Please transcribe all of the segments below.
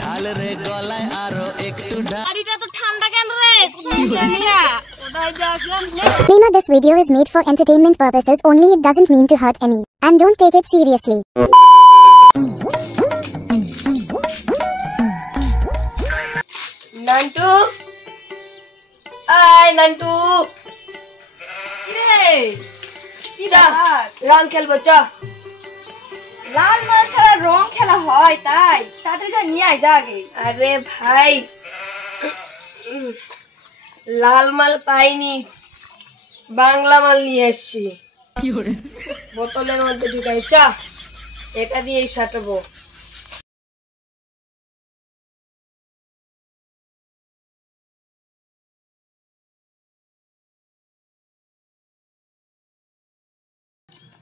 ঢাল রে গলায় আরো একটু ঢাল। গাড়িটা তো ঠান্ডা কেন রে? কোথায় যাবি না? কোথায় যাসলাম? Disclaimer: this video is made for entertainment purposes only. It doesn't mean to hurt any. And don't take it seriously. Nantu, আয় নান্টু, রং খেলবো চ। লাল মাল ছাড়া রং খেলা হয় তাই? তাড়াতাড়ি যা নিয়ে আয়, যা আগে। আরে ভাই, লাল মাল পাইনি, বাংলা মাল নিয়ে এসছি। বোতলের মধ্যে ঢুকাই, চা এটা দিয়েই সাঁটবো।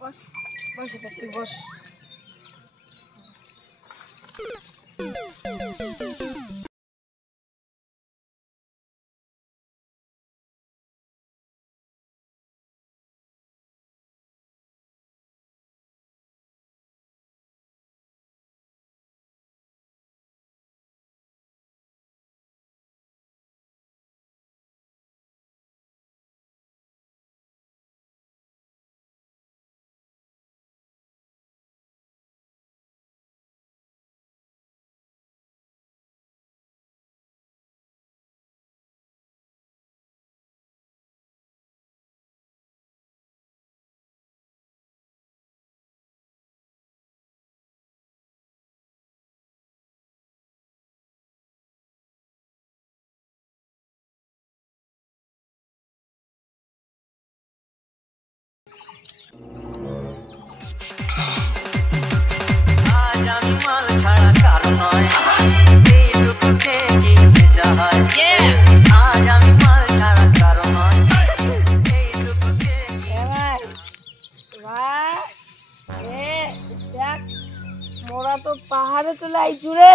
বস বস, এটা তুই বস। মোরা তো পাহাড়ে চলে আইছু রে।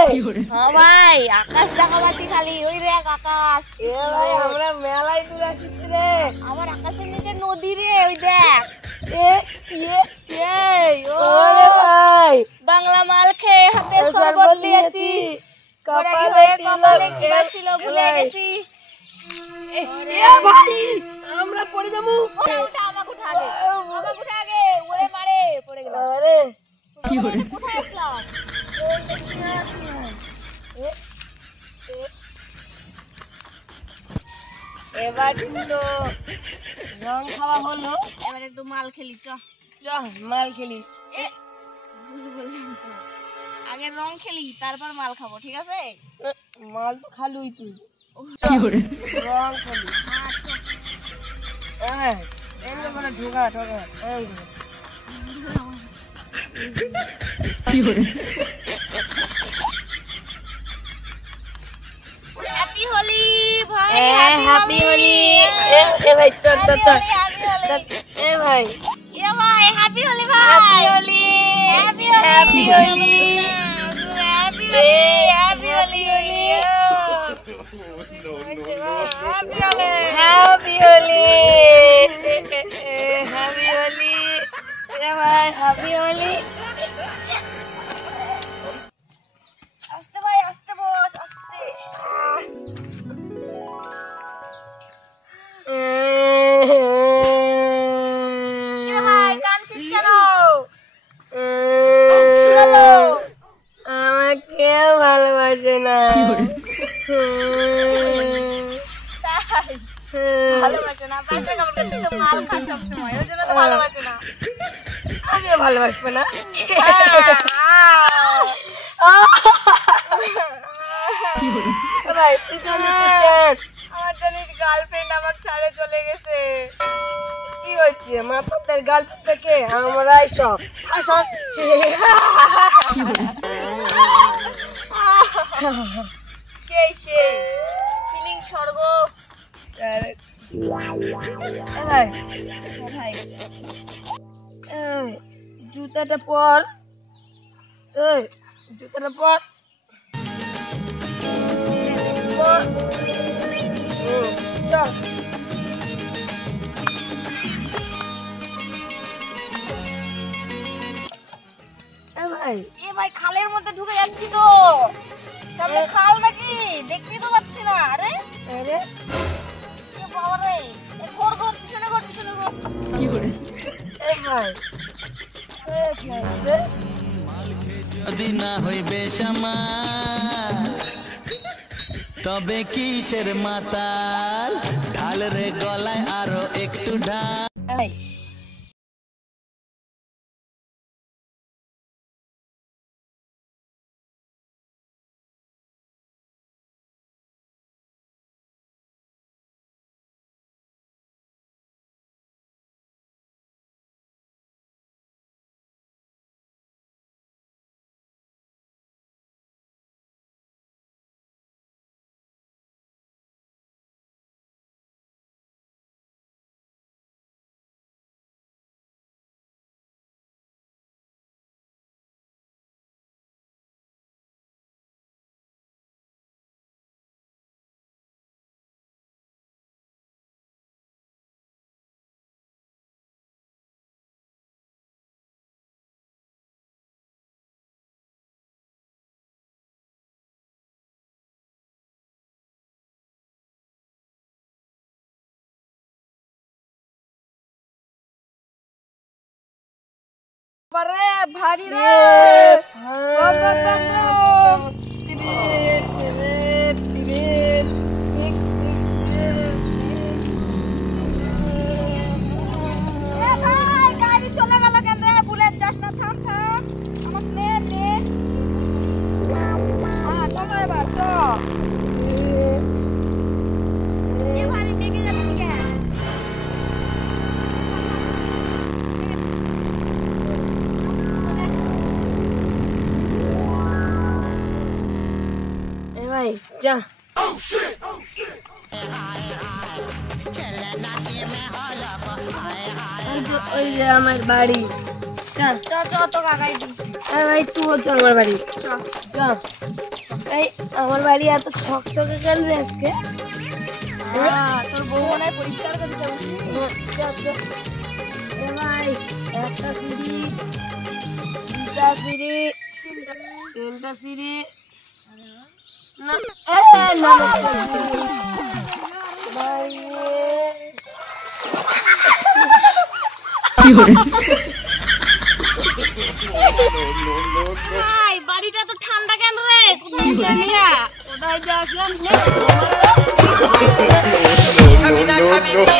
হ্যাঁ ভাই, আকাশ দেখাবাতি খালি, ওই রে আকাশ। এ ভাই, আমরা মেলায় চলে আসছি রে। আমার আকাশের নিচে নদী রে, ওই দেখ। ওরে ভাই, বাংলা মাল খেয়ে হাতে শরবত দিয়েছি, কপালে কিবা ছিল ভুলে গেছি। এ ভাই, আমরা পড়ে যাবো। ওটা আমাকে উঠা আগে, আমাকে উঠা আগে, ওরে মারে পড়ে গেলাম। আরে কোথায় আসলাম? এবার তো রং খাওয়া হলো, এবার একটু মাল খেলি, চ। চ মাল খেলি। ভুল বললাম তো, আগে রং খেলি তারপর মাল খাবো, ঠিক আছে? মাল তো খালুই তুই, রং খেলি। হ্যাঁ, এগুলো মানে ঢোকা ঢোকা। হ্যাপি হোলি ভাই, হ্যাপি হোলি। এ ভাই চল চল চল। এ ভাই, হ্যাপি হোলি ভাই, happy Holi, happy happy Holi, happy Holi, happy Holi, happy Holi, happy Holi. এ ভাই, হ্যাপি হোলি। আস্তে ভাই, আস্তে বস, আস্তে। কিরে ভাই, কাঁদছিস কেন? আমার কেউ ভালোবাসে না। তাই? ভালোবাসে না? বাচ্চা কাপড় করতে তো মাল খান সবসময়, ওই জন্য তো ভালোবাসে না। আমিও ভালোবাসবো না। ভাই, তুই তো নিচ্ছিস কেন? আমার জানিস গার্লফ্রেন্ড আমার ছাড়ে চলে গেছে। কি হচ্ছে? মাথার গার্লফ্রেন্ড থেকে আমরাই সব। সেই সেই ফিলিং স্বর্গ। ভাই, ভাই জুতাটা পর, জুতাটা পর। চল। ভাই খালের মধ্যে ঢুকে যাচ্ছি তো। সামনে খাল নাকি দেখতেই তো পাচ্ছি না। আরে আরে এ বাবা রে, এ ঘর ঘর পিছনে ঘর পিছনে ঘর। এই ভাই যদি না হইবে সামাল তবে কিসের মাতাল ঢাল রে গলায় আরো একটু ঢাল। ভাই বারে ভারী রে। বম বম বম বম। এ ভাই গাড়ি চলে গেল কেন রে? বুলেট যাস না, থাম থাম। আমাকে নে নে। চলো এবার চ। এ ভারী ডেকে যাচ্ছি কেন? এ ভাই যা ওই যে আমার বাড়ি চা চ চ তো কাকাই দি। আরে ভাই তুইও চল আমার বাড়ি চ এই আমার বাড়ি এত ছকছকে কেন রে আজকে তোর বউ মনে হয় পরিষ্কার করে দিতে বলছি। এ ভাই একটা সিঁড়ি দুটা সিঁড়ি তিনটা সিঁড়ি না না ভাই ভাই বাড়িটা তো ঠান্ডা কেন রে? কোথায় কোথায় যাচ্ছিলাম খাবি না খাবি নি